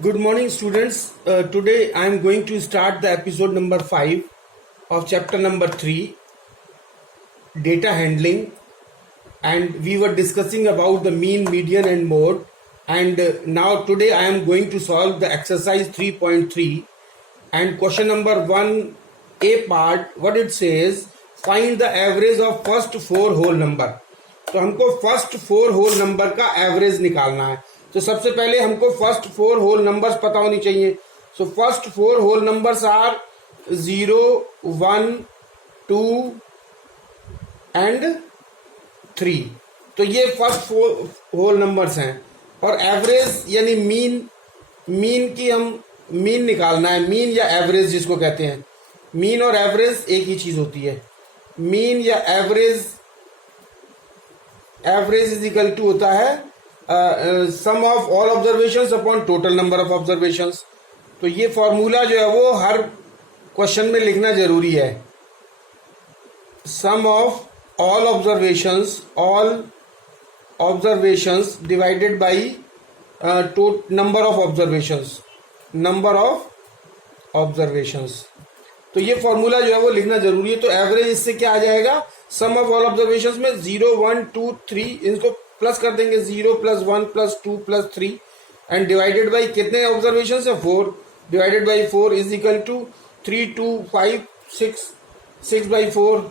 Good morning, students. Today I am going to start the episode number 5 of chapter number 3, data handling. And we were discussing about the mean, median, and mode. And now today I am going to solve the exercise 3.3 and question number 1A part. What it says, find the average of first 4 whole number. तो हमको first 4 whole number का average निकालना है. तो सबसे पहले हमको first 4 whole numbers पता होनी चाहिए. So first 4 whole numbers are 0, 1, 2 and 3. तो ये फर्स्ट 4 होल नंबर्स हैं. और एवरेज यानी मीन की हम मीन निकालना है. मीन या एवरेज जिसको कहते हैं. मीन और एवरेज एक ही चीज होती है. मीन या एवरेज इज इक्वल टू होता है sum of all observations upon total number of observations. तो ये फॉर्मूला जो है वो हर क्वेश्चन में लिखना जरूरी है. Sum of all observations divided by number of observations. तो ये फॉर्मूला जो है वो लिखना जरूरी है. तो एवरेज इससे क्या आ जाएगा, सम ऑफ ऑल ऑब्जर्वेशंस में 0, 1, 2, 3 इनको प्लस कर देंगे. 0 + 1 + 2 + 3 एंड डिवाइडेड बाई कितने ऑब्जर्वेशंस है 4. Divided by 4 is equal to 3, 2, 5, 6/4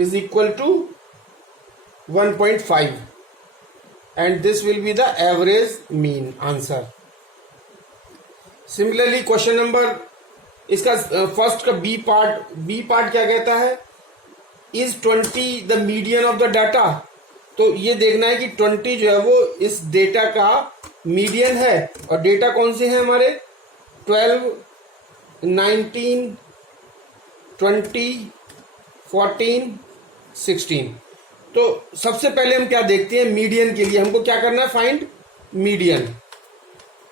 is equal to 1.5 and this will be the average mean answer. Similarly question number इसका फर्स्ट का बी पार्ट क्या कहता है, is 20 the median of the data. तो ये देखना है कि 20 जो है वो इस डेटा का मीडियन है. और डेटा कौन से हैं हमारे, 12, 19, 20, 14, 16. तो सबसे पहले हम क्या देखते हैं, मीडियन के लिए हमको क्या करना है, फाइंड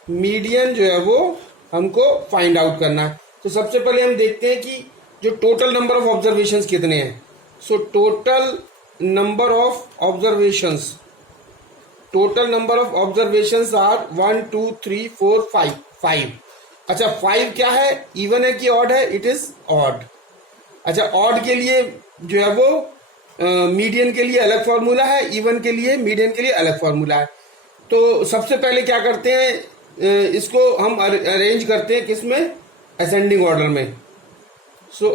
मीडियन जो है वो हमको फाइंड आउट करना है. तो सबसे पहले हम देखते हैं कि जो टोटल नंबर ऑफ ऑब्जर्वेशंस कितने हैं. So total number of observations are 1, 2, 3, 4, 5. अच्छा 5 क्या है, इवन है कि ऑड है, इट इज ऑड. अच्छा ऑड के लिए जो है वो मीडियन के लिए अलग फॉर्मूला है, इवन के लिए मीडियन के लिए अलग फॉर्मूला है. तो सबसे पहले क्या करते हैं, इसको हम अरेंज करते हैं किसमें, असेंडिंग ऑर्डर में. So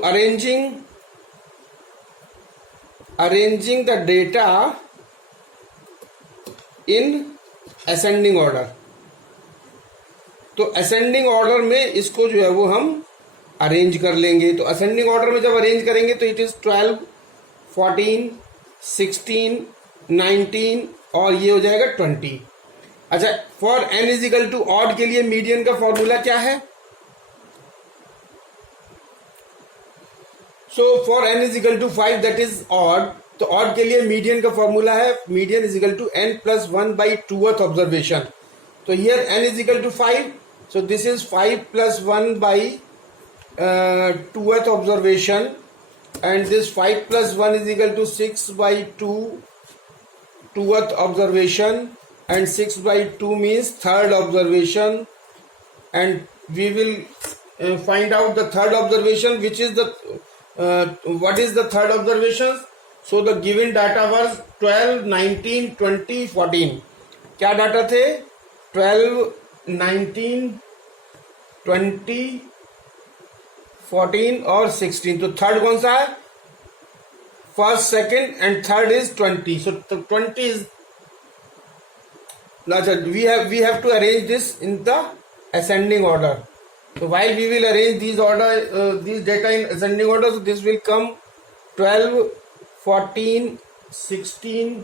arranging the data in ascending order. तो असेंडिंग ऑर्डर में इसको जो है वो हम अरेंज कर लेंगे. तो असेंडिंग ऑर्डर में जब अरेंज करेंगे तो इट इज 12, 14, 16, 19 और ये हो जाएगा 20. अच्छा for n is equal to odd के लिए मीडियन का फॉर्मूला क्या है, so for n is equal to 5 that is odd. तो ऑड के लिए मीडियन का फॉर्मूला है, median is equal to n + 1/2th observation. तो here n is equal to 5, so this is 5 + 1/2th observation and this 5 + 1 is equal to 6/2th observation and 6/2 means third observation, and we will find out the third observation, which is the what is the third observation. So the given data was 12, 19, 20, 14. क्या data थे, 12, 19, 20, 14 और 16. तो third कौन सा है, first, second and third is 20. So 20 is we have to arrange this in the ascending order. So while we will arrange these data in ascending order, so this will come 12, 14, 16,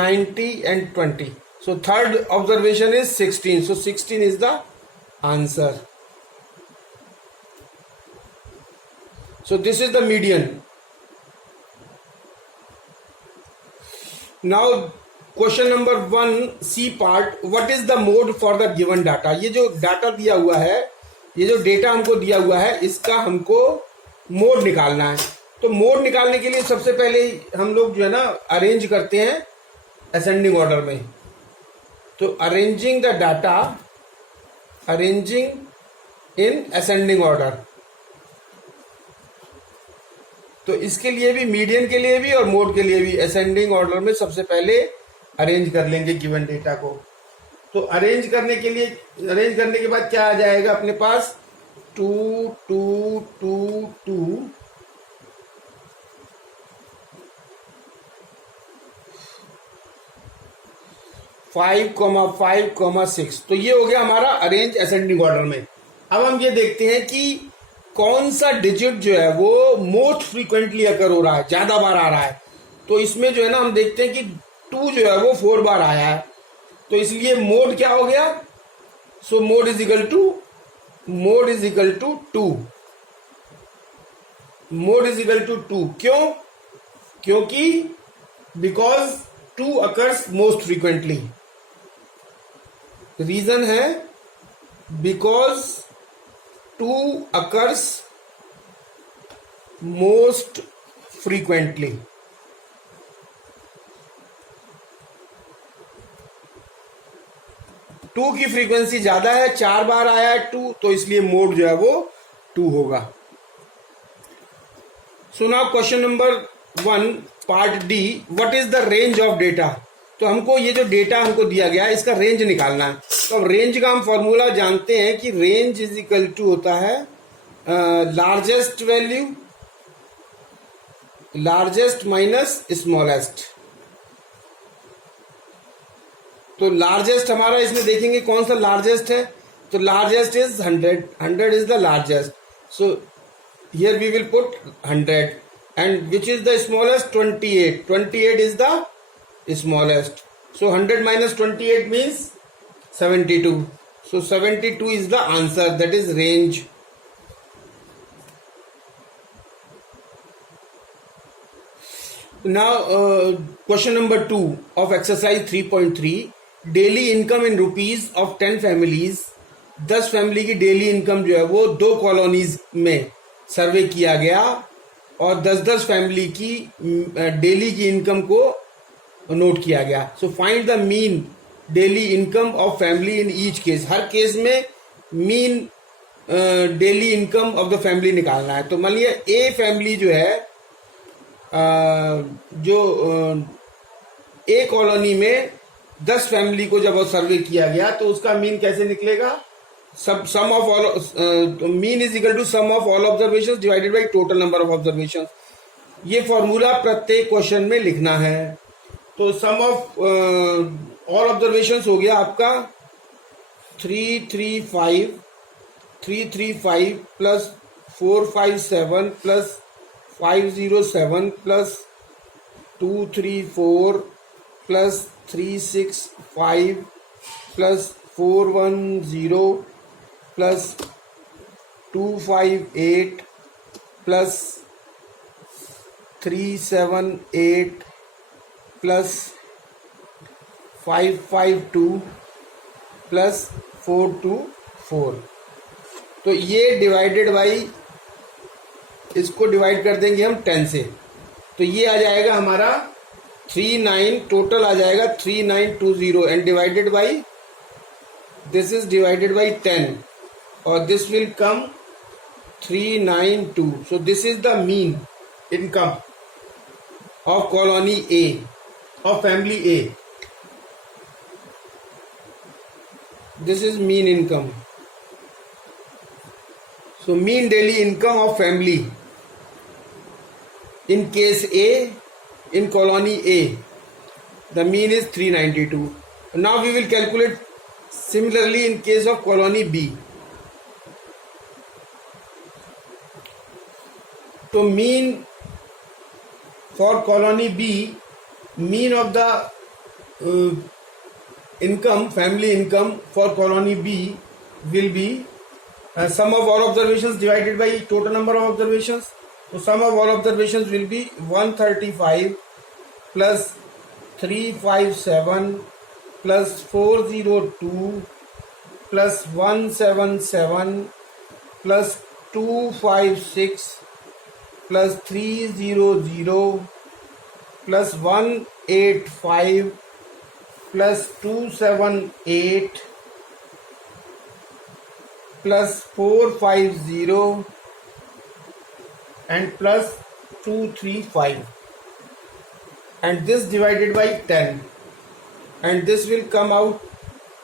90 and 20. So third observation is 16. So 16 is the answer. So this is the median. Now question number 1 C part, what is the mode for the given data. ये जो data दिया हुआ है, ये जो data हमको दिया हुआ है, इसका हमको मोड निकालना है. तो मोड निकालने के लिए सबसे पहले हम लोग जो है ना अरेंज करते हैं असेंडिंग ऑर्डर में. तो arranging the data arranging in ascending order. तो इसके लिए भी, मीडियन के लिए भी और मोड के लिए भी असेंडिंग ऑर्डर में सबसे पहले अरेंज कर लेंगे गिवन डेटा को। तो अरेंज करने के बाद क्या आ जाएगा अपने पास, 2 2 2 2 5 5 6। तो ये हो गया हमारा अरेंज असेंडिंग ऑर्डर में। अब हम ये देखते हैं कि कौन सा डिजिट जो है वो मोस्ट फ्रीक्वेंटली अकर हो रहा है, ज्यादा बार आ रहा है। तो इसमें जो है ना हम देखते हैं कि 2 जो है वो 4 बार आया है। तो इसलिए मोड क्या हो गया, so mode is equal to 2। Mode is equal to 2 क्यों, क्योंकि because 2 occurs most frequently. Reason है because 2 occurs most frequently. Two की फ्रीक्वेंसी ज्यादा है, 4 बार आया है 2, तो इसलिए मोड जो है वो 2 होगा। So now question number 1 part D, what is the range of data. तो हमको ये जो डेटा हमको दिया गया है इसका रेंज निकालना है। तो अब रेंज का हम फॉर्मूला जानते हैं कि रेंज इज इक्वल टू होता है largest value, largest minus smallest. तो लार्जेस्ट हमारा इसमें देखेंगे कौन सा लार्जेस्ट है, तो largest is 100 is the largest. So here we will put 100 and which is the smallest, 28 is the smallest. So 100 minus 28 means 72. So 72 is the answer, that is range. Now question number 2 of exercise 3.3, daily income in rupees of 10 families। 10 family की daily income जो है वो 2 colonies में सर्वे किया गया और 10-10 family की daily की इनकम को नोट किया गया। So find the mean daily income of family in each case. हर केस में mean daily income of the family निकालना है। तो मान लिया ए फैमिली जो है जो ए कॉलोनी में 10 फैमिली को जब सर्वे किया गया तो उसका मीन कैसे निकलेगा, sum of all, mean is equal to sum of all observations divided by total number of observations. ये फॉर्मूला प्रत्येक क्वेश्चन में लिखना है। तो सम ऑफ ऑल ऑब्जर्वेशंस हो गया आपका 335 plus 457 plus 507 plus 234 plus 365 plus 410 plus 258 plus 378 plus 552 plus 424। तो ये डिवाइडेड बाई, इसको डिवाइड कर देंगे हम 10 से। तो ये आ जाएगा हमारा 39, टोटल आ जाएगा 3920 and divided by this is divided by 10 और this will come 392। So this is the mean income of colony A, of family A. This is mean income. So mean daily income of family in case A, in colony A, the mean is 392. Now we will calculate similarly in case of colony B. So mean for colony B, mean of the income, family income for colony B will be sum of all observations divided by total number of observations. So sum of all observations will be 135 plus 357 plus 402 plus 177 plus 256 plus 300 plus 185 plus 278 plus 450 and plus 235, and this divided by 10, and this will come out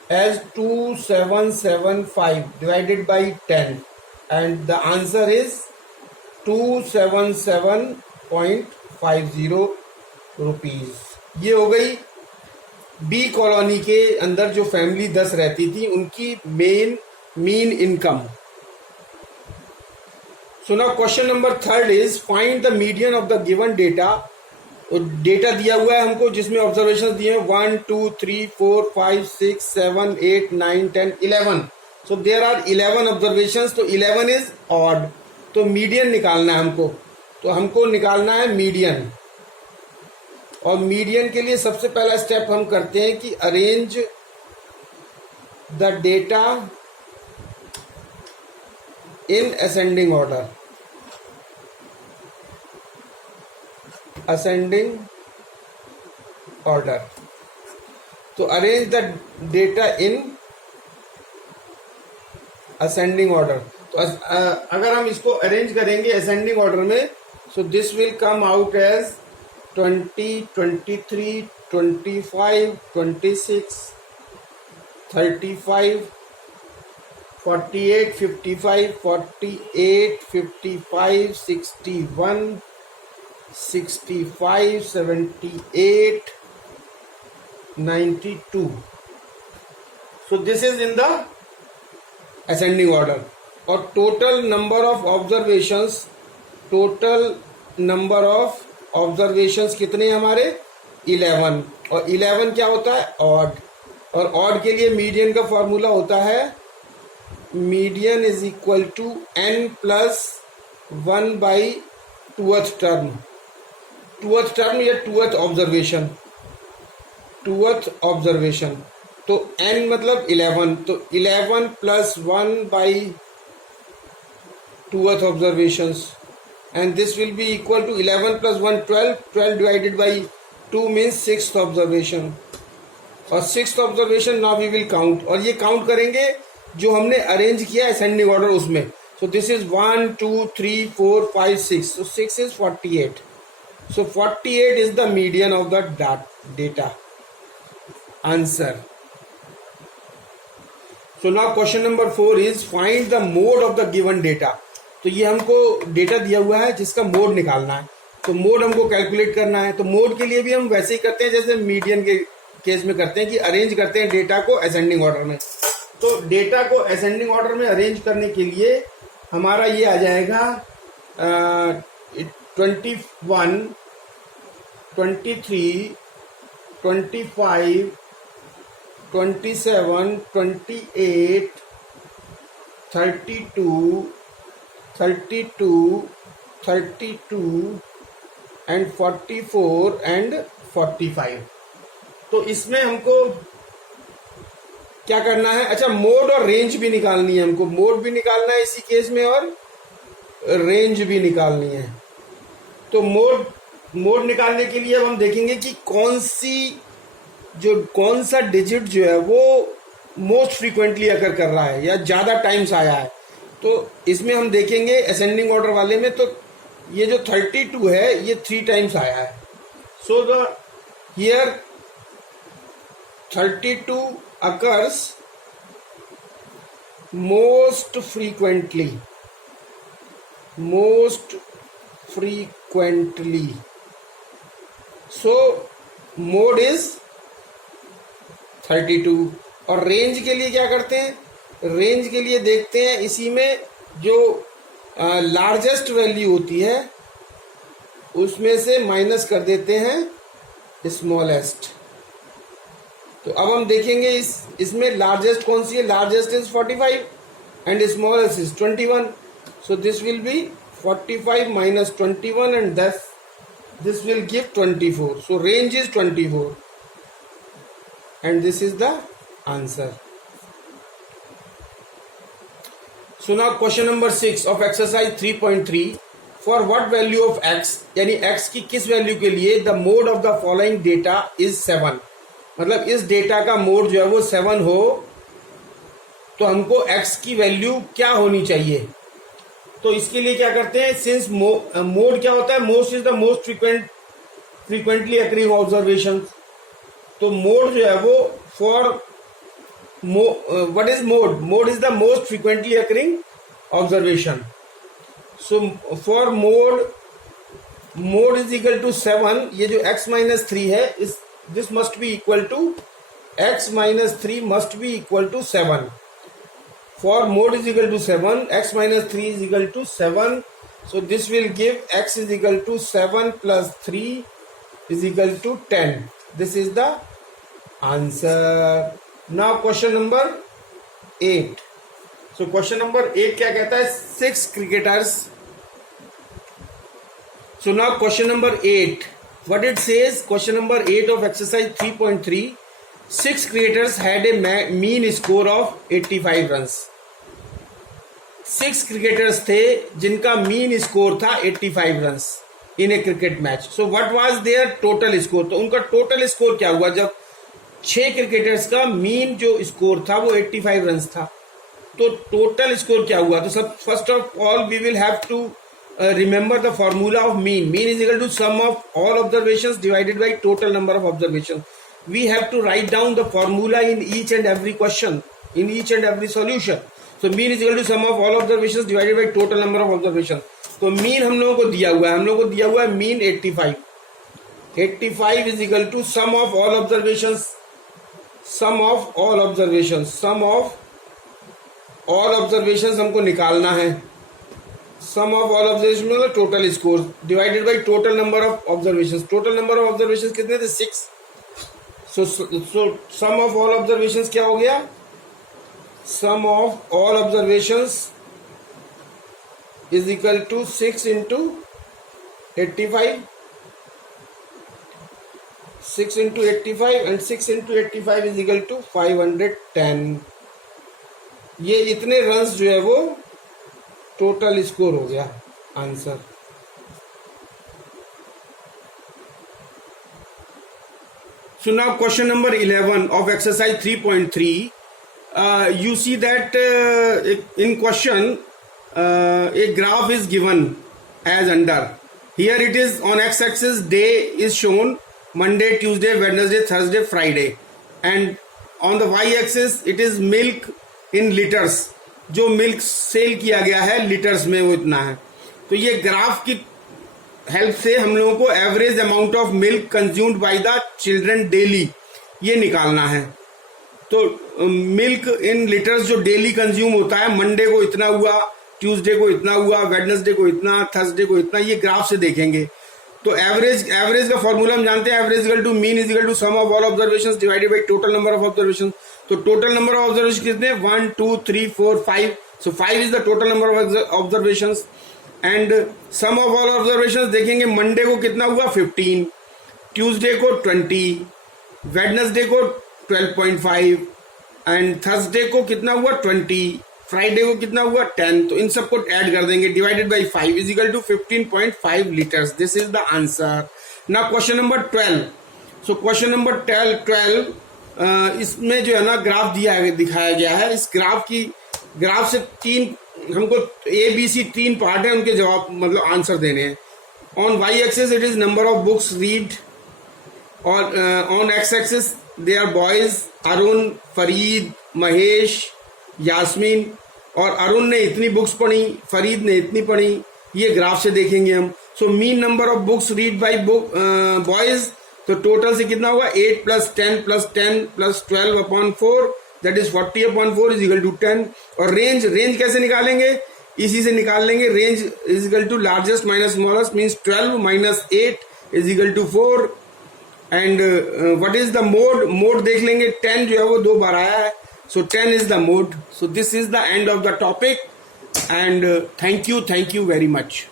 as 2775 divided by 10, and the answer is 277.50 rupees. ये हो गई B colony के अंदर जो family 10 रहती थी उनकी mean income. So now question number 3 is find the median of the given data. Data दिया हुआ है हमको जिसमें ऑब्जर्वेशन दिए हैं 1 2 3 4 5 6 7 8 9 10 11। सो देयर आर 11 ऑब्जर्वेशंस, तो 11 इज ऑड, तो मीडियन निकालना है हमको। तो हमको निकालना है मीडियन, और मीडियन के लिए सबसे पहला स्टेप हम करते हैं कि arrange the data in ascending order. Ascending order, तो arrange the data in ascending order. तो अगर हम इसको अरेंज करेंगे असेंडिंग ऑर्डर में, so this will come out as 20 23 25 26 35 48 55 48 55 61 65 78 92। so this is in the ascending order। और टोटल नंबर ऑफ ऑब्जर्वेशंस कितने हैं हमारे 11, और 11 क्या होता है ऑड, और ऑड के लिए मीडियन का फॉर्मूला होता है median is equal to n plus 1 by twoth term या टूथ ऑब्जर्वेशन। तो n मतलब 11, तो 11 plus 1 by twoth observations, and this will be equal to 11 plus 1 12 divided by 2 means 6th observation, और 6th observation now we will count, और ये count करेंगे जो हमने अरेंज किया असेंडिंग ऑर्डर उसमें। so this is 1 2 3 4 5 6, so 6 is 48, so 48 is the median of the data answer। so now question number 4 is find the mode of the given data। तो ये हमको डेटा दिया हुआ है जिसका मोड निकालना है, तो मोड हमको कैलकुलेट करना है। तो मोड के लिए भी हम वैसे ही करते हैं जैसे मीडियन के केस में करते हैं कि अरेंज करते हैं डेटा को असेंडिंग ऑर्डर में। तो डेटा को असेंडिंग ऑर्डर में अरेंज करने के लिए हमारा ये आ जाएगा 21 23 25 27 28 32 एंड 44 एंड 45। तो इसमें हमको क्या करना है, अच्छा मोड और रेंज भी निकालनी है हमको, मोड भी निकालना है इसी केस में और रेंज भी निकालनी है। तो मोड निकालने के लिए अब हम देखेंगे कि कौन सा डिजिट जो है वो मोस्ट फ्रीक्वेंटली अकर कर रहा है या ज़्यादा टाइम्स आया है। तो इसमें हम देखेंगे असेंडिंग ऑर्डर वाले में, तो ये जो 32 है ये 3 टाइम्स आया है। So the here 32 occurs most frequently, so mode is 32। और रेंज के लिए क्या करते हैं, रेंज के लिए देखते हैं इसी में जो लार्जेस्ट वैल्यू होती है उसमें से माइनस कर देते हैं स्मॉलेस्ट। तो अब हम देखेंगे इसमें लार्जेस्ट कौन सी है, largest is 45 and smallest is 21। So this will B 45 minus 21 and thus this will give 24. So range is 24 and this is the answer. So now question number 6 of exercise 3.3, for what value of x, यानी x की किस value के लिए the mode of the following data is 7, मतलब इस data का mode जो है वो 7 हो तो हमको x की वैल्यू क्या होनी चाहिए। तो इसके लिए क्या करते हैं, सिंस मोड क्या होता है, most is the most frequently occurring observation. तो मोड जो है वो for what is mode, mode is the most frequently occurring observation. So for mode is equal to 7, ये जो x माइनस 3 है, इस this must be equal to x minus 3 must be equal to 7। For mode is equal to 7, x minus 3 is equal to 7. So this will give x is equal to 7 plus 3 is equal to 10. This is the answer. Now question number 8. So question number 8 क्या कहता है, 6 cricketers. So now question number 8. What it says, question number 8 of exercise 3.3. 6 cricketers had a mean score of 85 runs. 6 cricketers थे जिनका mean score था 85 runs in a cricket match. So what was their total score, तो उनका total score क्या हुआ जब 6 cricketers का mean जो स्कोर था वो 85 रन्स था, तो टोटल स्कोर क्या हुआ। तो सब first of all we will have to remember the formula of mean. Mean is equal to sum of all observations divided by total number of observation. We have to write down the formula in each and every question, in each and every solution. तो mean is equal to sum of all observations divided by total number of observation. तो mean हम लोगों को दिया हुआ है, हम लोगों को दिया हुआ है mean 85। 85 is equal to sum of all observations, sum of all observations, sum of all observations हमको निकालना है। सम ऑफ ऑल ऑब्जर्वेशन मतलब total score divided by total number of observations. Total number of observations कितने थे, 6। So sum of all observations क्या हो गया, sum of all observations is equal to 6 into 85, 6 into 85 and 6 into 85 is equal to 510। ये इतने runs जो है वो टोटल स्कोर हो गया answer. So now question number 11 of exercise 3.3. You see that in question a graph is given as under. Here it is on x-axis day is shown Monday, Tuesday, Wednesday, Thursday, Friday, and on the y-axis it is milk in liters. जो milk cell किया गया है litres में वो इतना है। तो ये ग्राफ की हेल्प से हम लोगों को average amount of milk consumed by the children daily ये निकालना है। तो मिल्क इन लीटर्स जो डेली कंज्यूम होता है, मंडे को इतना हुआ, ट्यूसडे को इतना हुआ, वेडनेसडे को इतना, थर्सडे को इतना, ये ग्राफ से देखेंगे। तो एवरेज का फॉर्मूला हम जानते हैं, average equal to mean is equal to sum of all observations divided by total number of observation. तो टोटल नंबर ऑफ ऑब्जर्वेशन कितने, 1 2 3 4 5। So 5 is the total number of observations and sum of all observations देखेंगे, Monday को कितना हुआ 15, Tuesday को 20, Wednesday को 12.5 and Thursday को कितना हुआ 20, फ्राइडे को कितना हुआ 10। तो इन सबको ऐड कर देंगे, divided by 5 is equal to 15.5 litres. This is the answer. Now question number 12। So question number 12 इसमें जो है ना ग्राफ दिखाया गया है। इस ग्राफ से तीन हमको ABC 3 पार्ट है, उनके जवाब मतलब आंसर देने हैं। On Y axis it is number of books read, और on X axis they are boys Arun, Farid, Mahesh, Yasmin, और अरुण ने इतनी बुक्स पढ़ी, फरीद ने इतनी पढ़ी, ये ग्राफ से देखेंगे हम। So mean number of books read by boys, तो टोटल से कितना होगा 8 + 10 + 10 + 12/4 that is 40/4 is equal to 10। और रेंज कैसे निकालेंगे, इसी से निकाल लेंगे। Range is equal to largest minus smallest means 12 - 8 is equal to 4। And what is the mode देख लेंगे, 10 जो है वो 2 बार आया है, सो 10 is the mode. So this is the end of the topic and thank you very much.